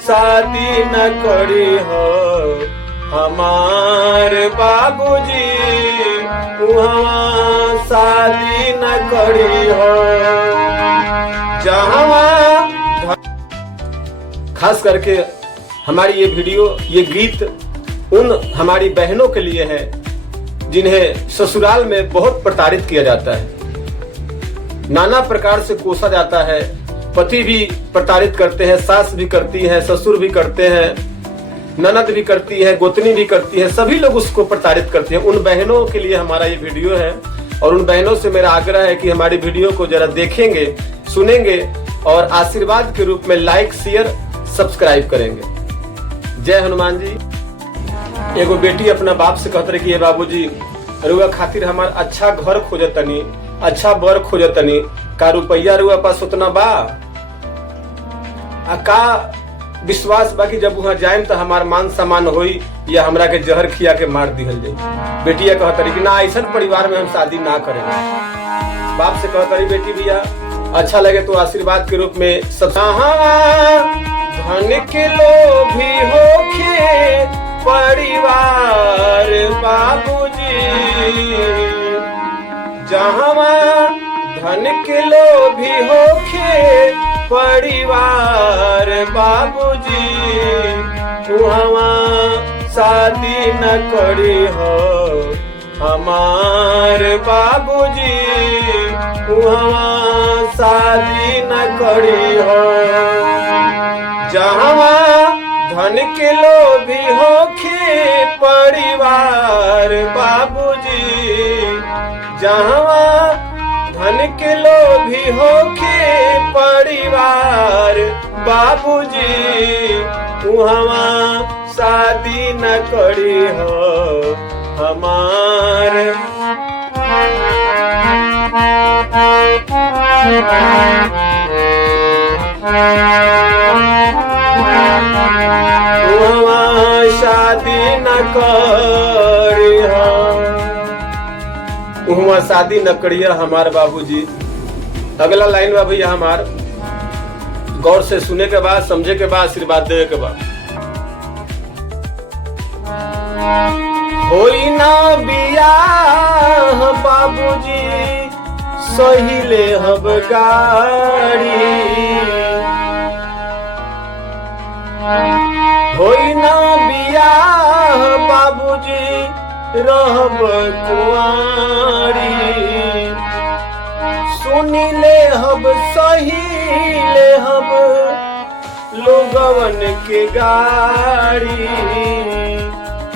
शादी न करी हो हमार बाबूजी, वहाँ शादी न करी हो जहाँ। खास करके हमारी ये वीडियो, ये गीत उन हमारी बहनों के लिए है जिन्हें ससुराल में बहुत प्रताड़ित किया जाता है, नाना प्रकार से कोसा जाता है। पति भी प्रताड़ित करते हैं, सास भी करती है, ससुर भी करते हैं, ननद भी करती है, गोतनी भी करती है, सभी लोग उसको प्रताड़ित करते हैं। उन बहनों के लिए हमारा ये वीडियो है और उन बहनों से मेरा आग्रह है कि हमारी वीडियो को जरा देखेंगे, सुनेंगे और आशीर्वाद के रूप में लाइक, शेयर, सब्सक्राइब करेंगे। जय हनुमान जी। एगो बेटी अपना बाप से कहत रही कि ये बाबूजी रुआ खातिर हमार अच्छा घर खोजतनी, अच्छा बर खोजतनी, का रुपया रुआ पास उतना बा? का विश्वास बाकी जब वहाँ जाए तो हमार मान सम्मान होई या हमरा के जहर खिया के मार दिहल जाए? बेटिया कहत रही कि ना, ऐसा परिवार में हम शादी ना करेंगे। बाप से कहत रही बेटी भैया अच्छा लगे तो आशीर्वाद के रूप में सब। धन के लोभी होखे परिवार बाबूजी, जहाँ धन के लोभी होखे परिवार बाबूजी, वहाँ शादी न करी हो हमार बाबूजी, वहाँ शादी न करी हो जहाँ धन के लोभी होखे परिवार बाबूजी, जहाँ धन के लोभी होखे परिवार बाबूजी, वहाँ शादी न करी हो हमार। वहाँ शादी न करी हो, वहाँ शादी न करिए हमार बाबूजी। अगला लाइन बा भैया हमार, गौर से सुने के बाद, समझे के बाद, आशीर्वाद देवे के बाद। होई ना बियाह बाबूजी, सही ले हब गाड़ी। होई ना बियाह बाबूजी, रहब कुआरी। सुनी ले हब, सही ले हब लोगवन के गाड़ी।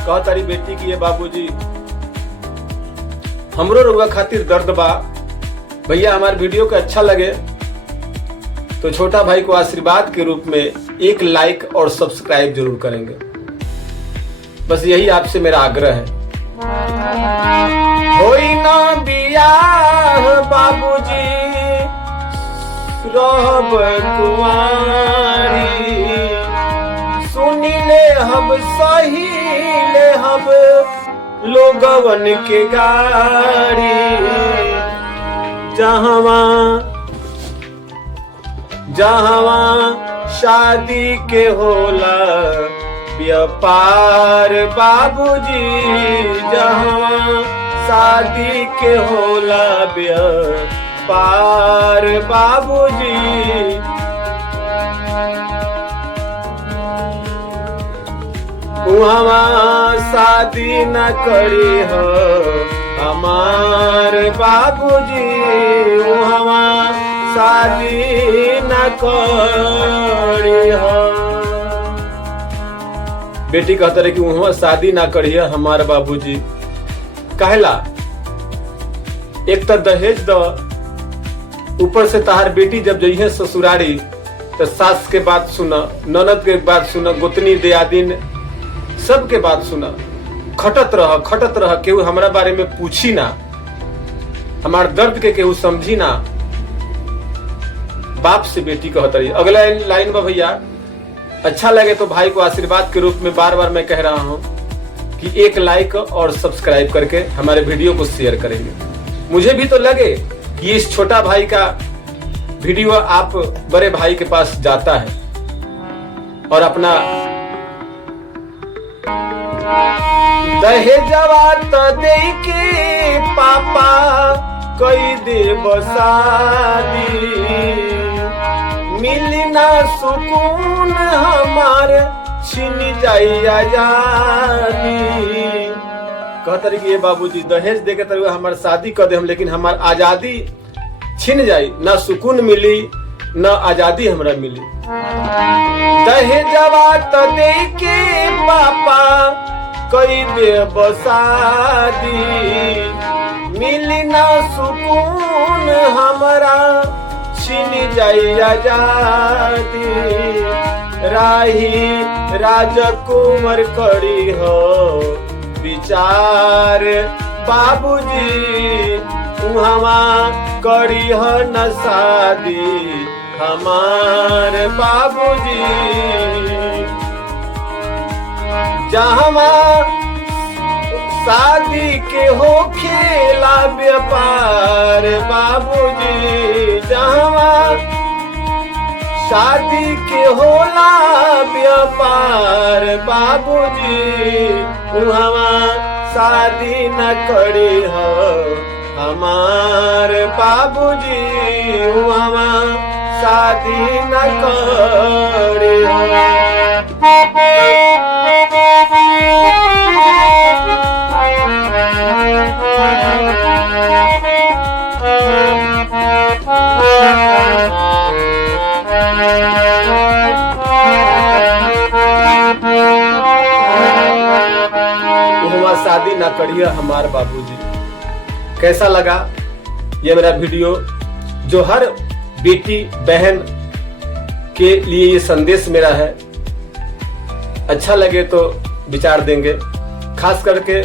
कह तारी बेटी की ये बाबूजी हमरो रुआ खातिर दर्द बा। भैया हमारे वीडियो को अच्छा लगे तो छोटा भाई को आशीर्वाद के रूप में एक लाइक और सब्सक्राइब जरूर करेंगे। बस यही आपसे मेरा आग्रह है। होई ना बियाह बाबूजी, रहब कुंवारी। सुनी ले हब, सही ले हब लोगवन के गाड़ी। जहाँ शादी के होला व्यापार बाबूजी, जहाँ शादी के होला व्यापार बाबूजी, वहाँ शादी न करी हो हमार बाबूजी, वहाँ शादी न करी हो। बेटी कहता रहे कि वहाँ शादी ना करी है हमार बाबूजी। कहला एक तो दहेज द, ऊपर से तहार बेटी जब जइहे ससुरारी तो सास के बात सुना, ननद के बात सुना, गोतनी दियादिन सबके बात सुना। खटत रह, केहू हमारा बारे में पूछी ना, हमार दर्द के केहू समझी ना। बाप से बेटी कहत रही। अगला लाइन में भैया अच्छा लगे तो भाई को आशीर्वाद के रूप में बार बार मैं कह रहा हूं कि एक लाइक और सब्सक्राइब करके हमारे वीडियो को शेयर करेंगे। मुझे भी तो लगे कि इस छोटा भाई का वीडियो आप बड़े भाई के पास जाता है और अपना दहेजवा त दे के पापा कई देव शादी, मिली ना सुकून हमार छिन जाई आजादी। कहतर कि ये बाबूजी दहेज दे के तरह हमार शादी कर दे हम, लेकिन हमार आजादी छिन जाई, ना सुकून मिली ना आजादी हमरा मिली। दहेजवा त दे के पापा कई देव शादी, मिली ना सुकून हमरा छिन जाई आजादी। राही राजकुमार करी हो विचार बाबूजी, उहवा करी हो न शादी हमार बाबूजी। जहवा शादी के हो खेला व्यापार बाबूजी, जहवा शादी के होला व्यापार बाबूजी, उहवा शादी न करी हो हमार बाबूजी, उहवा शादी न करी हो। शादी ना करिए हमार बाबूजी। कैसा लगा ये मेरा वीडियो, जो हर बेटी बहन के लिए ये संदेश मेरा है। अच्छा लगे तो विचार देंगे, खास करके